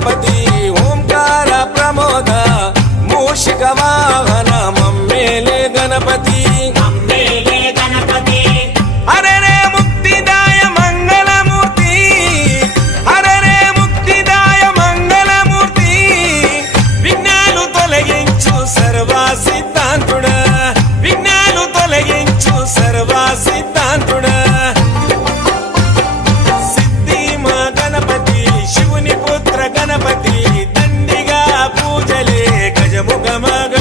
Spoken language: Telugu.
గణపతి ఓంకార ప్రమోద మూషిక వాహన మమ్మేలే గణపతి హరే రే ముక్తిదాయ మంగళమూర్తి హరే రే ముక్తిదాయ మంగళమూర్తి విఘ్నాలు తొలగించు సర్వ సిద్ధాంతుడా విఘ్నాలు తొలగించు సర్వ సిద్ధాంతుడా సిద్ధి మా గణపతి శివుని పుత్ర గణపతి దండిగా పూజలే గజముఖ మగ